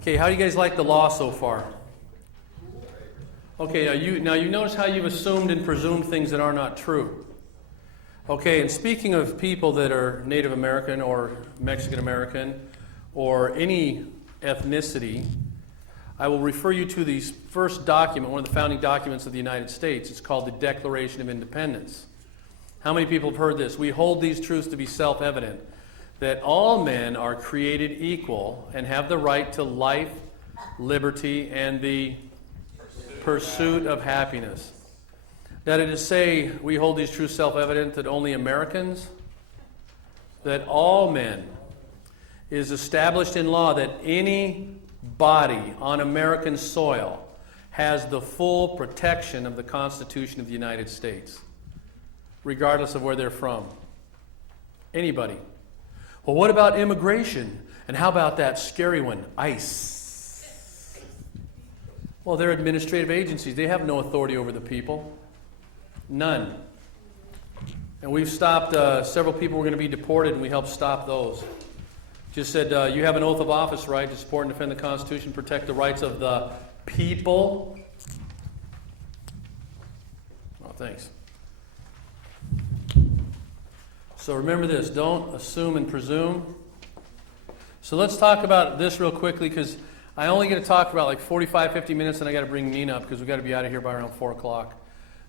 Okay, how do you guys like the law so far? Okay, now you notice how you've assumed and presumed things that are not true. Okay, and speaking of people that are Native American or Mexican American or any ethnicity, I will refer you to the first document, one of the founding documents of the United States. It's called the Declaration of Independence. How many people have heard this? We hold these truths to be self-evident, that all men are created equal and have the right to life, liberty, and the pursuit of happiness. That is to say, we hold these truths self-evident that only Americans, that all men, is established in law that any body on American soil has the full protection of the Constitution of the United States, regardless of where they're from. Anybody. Well, what about immigration? And how about that scary one, ICE? Well, they're administrative agencies. They have no authority over the people. None. And we've stopped several people who were going to be deported, and we helped stop those. Just said, you have an oath of office, right, to support and defend the Constitution, protect the rights of the people. Oh, thanks. So remember this, don't assume and presume. So let's talk about this real quickly, because I only get to talk for about like 45, 50 minutes, and I got to bring Nina up because we've got to be out of here by around 4 o'clock.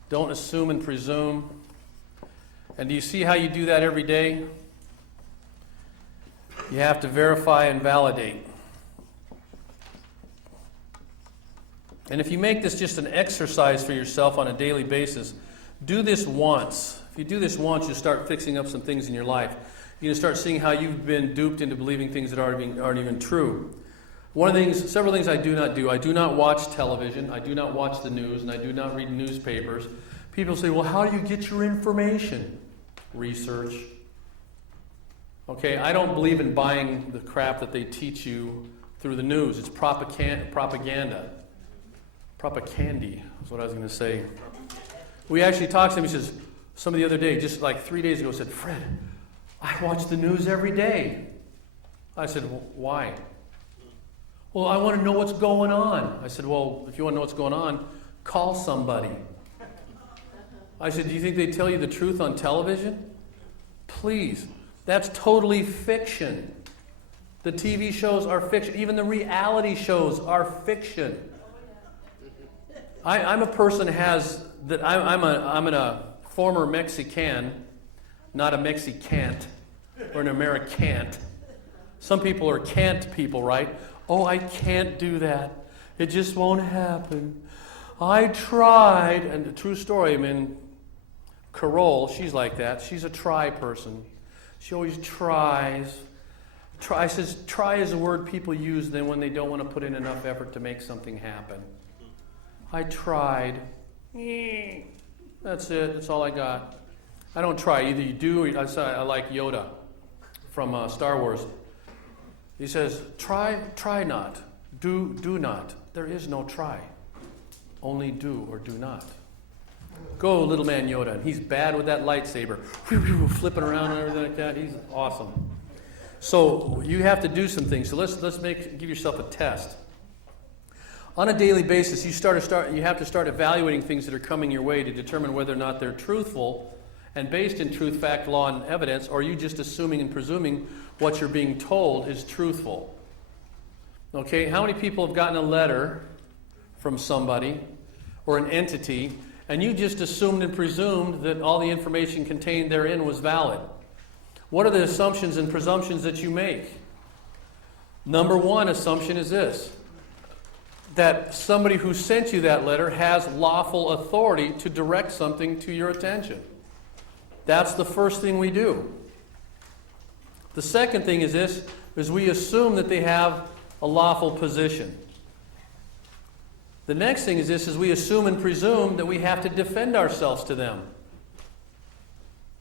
Don't assume and presume. And do you see how you do that every day? You have to verify and validate. And if you make this just an exercise for yourself on a daily basis, do this once. If you do this once, you'll start fixing up some things in your life. You're going to start seeing how you've been duped into believing things that aren't even true. Several things I do not do. I do not watch television. I do not watch the news, and I do not read newspapers. People say, well, how do you get your information? Research. Okay, I don't believe in buying the crap that they teach you through the news. It's propaganda. Propagandy is what I was going to say. We actually talked to him. He says, somebody the other day, just like 3 days ago, said, Fred, I watch the news every day. I said, well, why? Well, I want to know what's going on. I said, well, if you want to know what's going on, call somebody. I said, do you think they tell you the truth on television? Please. That's totally fiction. The TV shows are fiction. Even the reality shows are fiction. I'm a person I'm a former Mexican, not a Mexicant or an Americant. Some people are can't people, right? Oh, I can't do that. It just won't happen. I tried. And the true story, I mean, Carol, she's like that. She's a try person. She always tries. Try says try is a word people use then when they don't want to put in enough effort to make something happen. I tried. That's it. That's all I got. I don't try. Either you do or I like Yoda from Star Wars. He says, try not. Do not. There is no try. Only do or do not. Go, little man Yoda. And he's bad with that lightsaber. Flipping around and everything like that. He's awesome. So you have to do some things. So let's give yourself a test. On a daily basis, you have to start evaluating things that are coming your way to determine whether or not they're truthful and based in truth, fact, law, and evidence, or are you just assuming and presuming what you're being told is truthful? Okay, how many people have gotten a letter from somebody or an entity and you just assumed and presumed that all the information contained therein was valid? What are the assumptions and presumptions that you make? Number one assumption is this: that somebody who sent you that letter has lawful authority to direct something to your attention. That's the first thing we do. The second thing is this, is we assume that they have a lawful position. The next thing is this, is we assume and presume that we have to defend ourselves to them.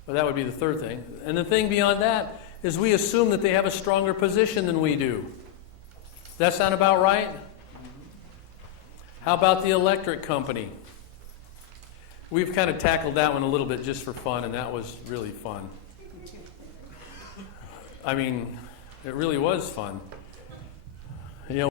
Well, that would be the third thing. And the thing beyond that is we assume that they have a stronger position than we do. Does that sound about right? How about the electric company? We've kind of tackled that one a little bit just for fun, and that was really fun. I mean, it really was fun.